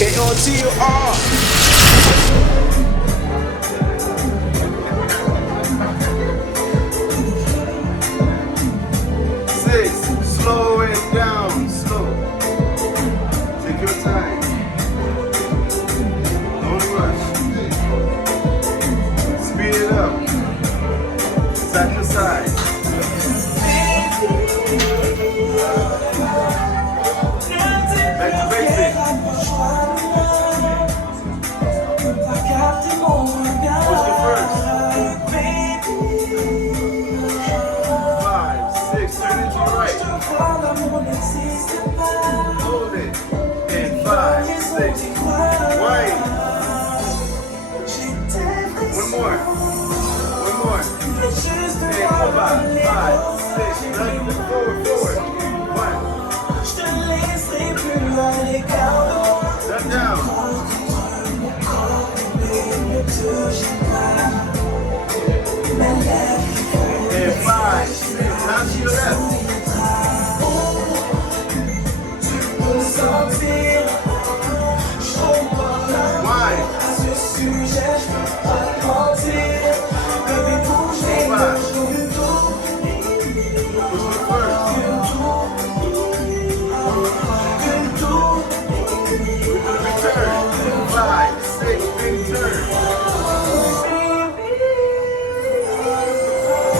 KOTR. Slow it down, slow. Take your time. Don't rush. Speed it up. Side to side. Back to basic. Push the first. 5, 6, turn it to the right. Hold it. And 5, 6. Wide. One more. One more. And Kompa. 5, 6. Forward, forward. 1. Step down. And 5, 6. Now to your left.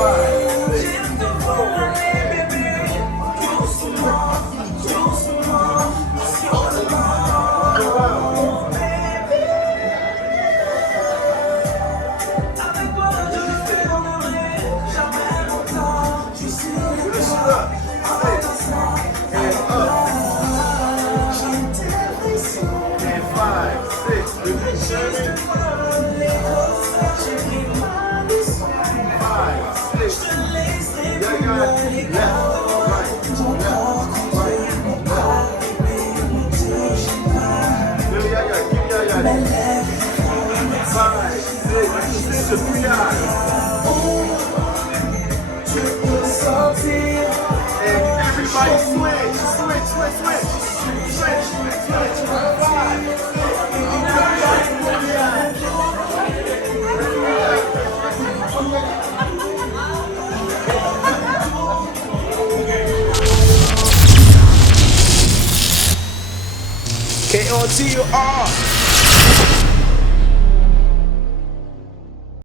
Wide. Everybody switch, switch, switch, switch, switch, switch, switch. 5. KOTR.